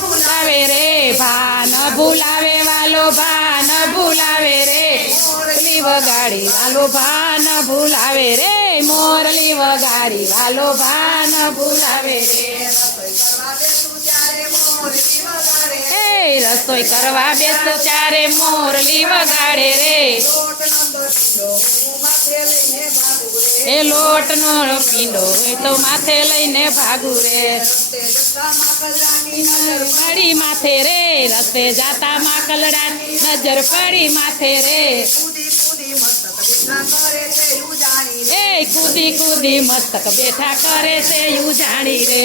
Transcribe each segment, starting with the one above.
ભૂલાવે રે ભાન ભૂલાવે વાલો ભાન ભૂલાવે રે મોરલી વગાડી વાલો ભાન ભૂલાવે રે. મોરલી વગાડી વાલો ભાન ભૂલાવે રે રસોઈ કરવા બેસો ત્યારે મોરલી વગાડે રે એ લોટનો પીંડો એ તો માથે લઈને ભાગું રે. પડી માથે રે રસ્તે જાતા માં કલડા નજર પડી માથે રે. એ કૂદી કૂદી મસ્તક બેઠા કરે છે, યુ જાણી રે.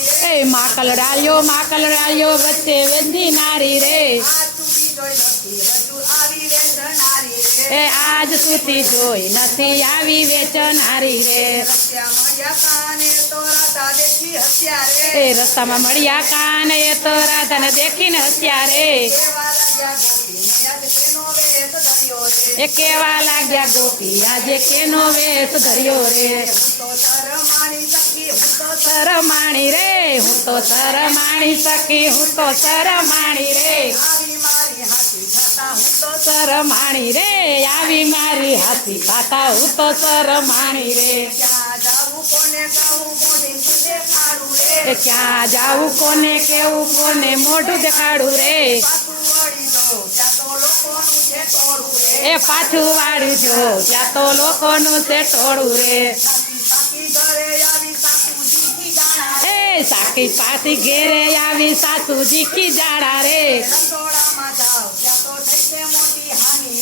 એ માકલડાયો માકલડાયો વચ્ચે વેંધી નારી રે. એ આજ સુધી જોઈ નથી આવી વેચનારી રે. એ રસ્તામાં મળ્યા કાન એ તો રાધાને દેખીને અત્યારે એ કેવા લાગ્યા ગોપી આજે કેનો વેશ ધર્યો રે. સરમાણી રે હું તો સરમાણી સખી હું તો સરમાણી રે સરમાણી રે આવી મારી હાથી ખાતા હું તો સરમાણી રે એ ક્યાં જાવું કોને કેવું કોને મોઢું દેખાડું રે એ પાછું વાળી જો ત્યાં તો લોકોનું છે ટોળું રે એ સાકી પાછી ઘેરે આવી સાસુ જીકી જાડા રે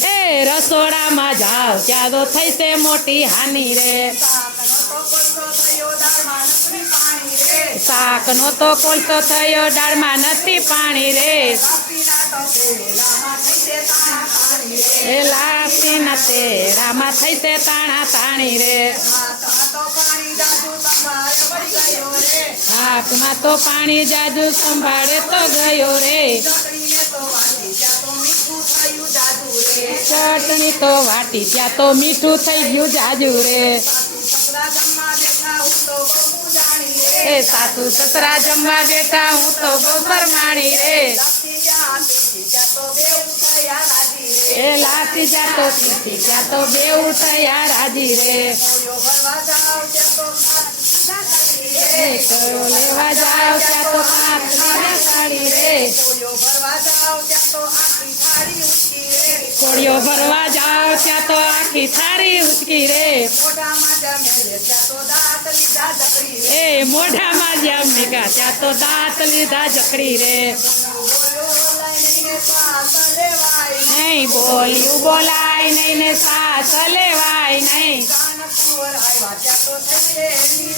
એ રસોડામાં જાવ ત્યાં તો થઈ છે મોટી હાનિ રે શાક નો તો કોલસો થયો દાળમાં નથી પાણી રે એ લાસી ના તેરામાં થઈ છે તાણા તાણી રે શાકમાં તો પાણી જાજુ સંભાળે તો ગયો રે. ચટણી તો વાટી ત્યાં તો મીઠું થઈ ગયું જાજુ રે. એ સાસુ સસરા જમવા બેઠા હું તો ગોબર માણી રે. એ લાસી જાતો ત્યાં તો બેઉ થયા રાજી રે. એ કયો લેવા જાવ ત્યાં તો કાતરી સાડી રે કોળીઓ ભરવા જાવ ત્યાં તો આખી થારી ઉચકી રે એ મોઢામાં જેમ નીકા ત્યાં તો દાંત લીધા જકડી રે નહીં બોલ્યું બોલાય નહીં ને સાસ લેવાય નહીં એ કાન કુંવર આવ્યા ત્યાં તો થઈ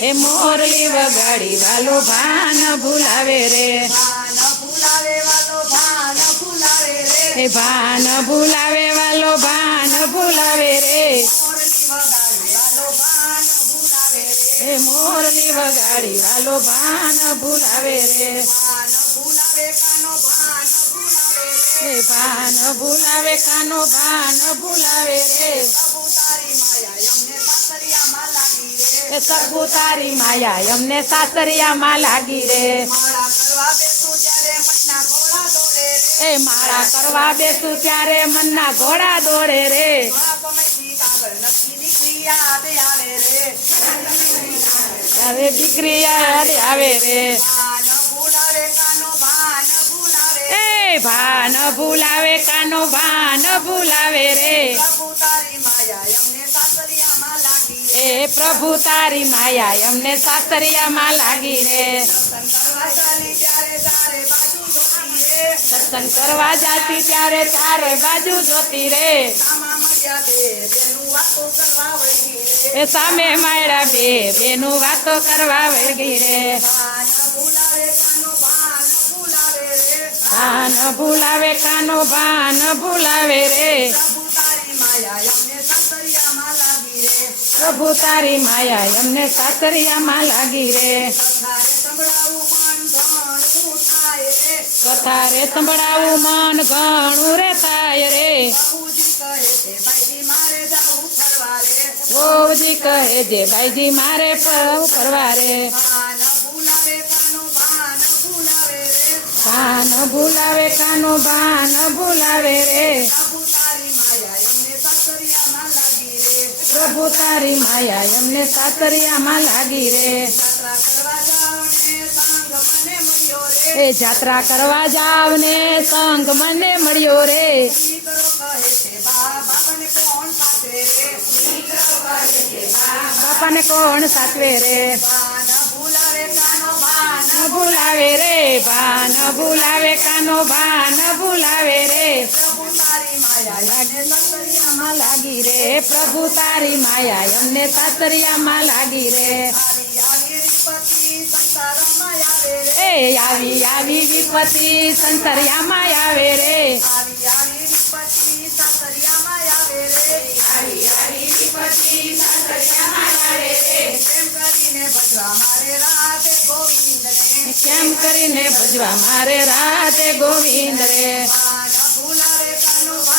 એ મોરલી વગાડી વાલો ભાન ભૂલાવે રે હે ભાન ભૂલાવે વાલો ભાન ભૂલાવે રે હે મોરલી વગાડી વાલો ભાન ભૂલાવે રે હે ભાન ભૂલાવે કાનો ભાન ભૂલાવે રે એ સગુ તારી માયા અમને સાસરિયામાં લાગી રે. એ માળા કરવા બેસું ત્યારે મનના ઘોડા દોડે રે. હવે દીકરી યાદ આવે રે. ભાન ભૂલાવે કાનો ભાન ભૂલાવે. એ ભાન ભૂલાવે કાનો ભાન ભૂલાવે રે. તારી માયા અમને સાસરિયામાં લાગી રે પ્રભુ તારી માયા અમને સાસરિયામાં લાગી રે. સત્સંગ કરવા જાતી ત્યારે તારે બાજુ જોતી રે. એ સામે માયડા બે બેનું વાતો કરવા વળગી રે. ભાન ભૂલાવે કાનો ભાન ભૂલાવે રે. કાનો ભાન ભૂલાવે રે. તારી માયા અમને સાસરિયામાં લાગી રે. પ્રભુ તારી માયા એમને સાસરિયામાં લાગી રે. ઘણું રે. સંભળાવું મન ઘણું રે થાય રે. પ્રભુજી કહે જે ભાઈજી મારે ફરવા રે. કાનો ભૂલાવે કાનો ભાન ભૂલાવે રે. પ્રભુ તારી માયા અમને સાસરિયામાં લાગી રે. એ જાત્રા કરવા જાવ ને સંગ મને મળ્યો રે. બાપાને કોણ સાચવે રે? ભૂલાવે રે ભાન ભૂલાવે કાનો ભાન ભૂલાવે માયા અમને સાસરિયામાં માં લાગી રે પ્રભુ તારી માયા અમને સાસરિયામાં લાગી રે આવી આવી વિપત્તિ સંસારમાં આવે રે એ આવી આવી વિપત્તિ સંસરિયામાં આવે રે આવી આવી વિપત્તિ સાસરિયામાં આવે રે આવી આવી વિપત્તિ સાસરિયામાં આવે રે કેમ કરીને ભજવા મારે રાધે ગોવિંદને કેમ કરીને ભજવા મારે રાધે ગોવિંદ રે ભાન ભૂલાવે કાનો ભાન ભૂલાવે રે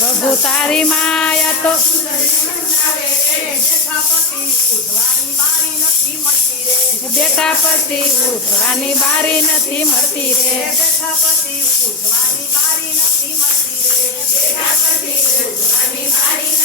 પ્રભુ માયા તો બેઠા પતિ ઉઠવાની બારી નથી મળતી રે. બેટા પતિ ઉઠવાની બારી નથી મળતી રે. બેઠા પતિ ઉઠવાની બારી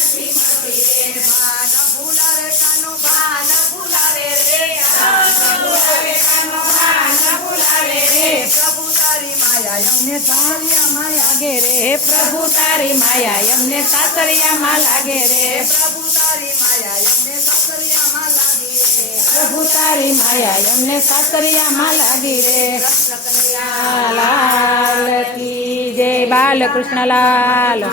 માયા સાસરિયામાં લાગે રે. પ્રભુ તારી માયા અમને સાસરિયામાં લાગે રે. પ્રભુ તારી માયા અમને સાસરિયામાં લાગી રે. પ્રભુ તારી માયા અમને સાસરિયામાં લાગી રે. કૃષ્ણ કનૈયા લાલ કી જય બાલકૃષ્ણ લાલ.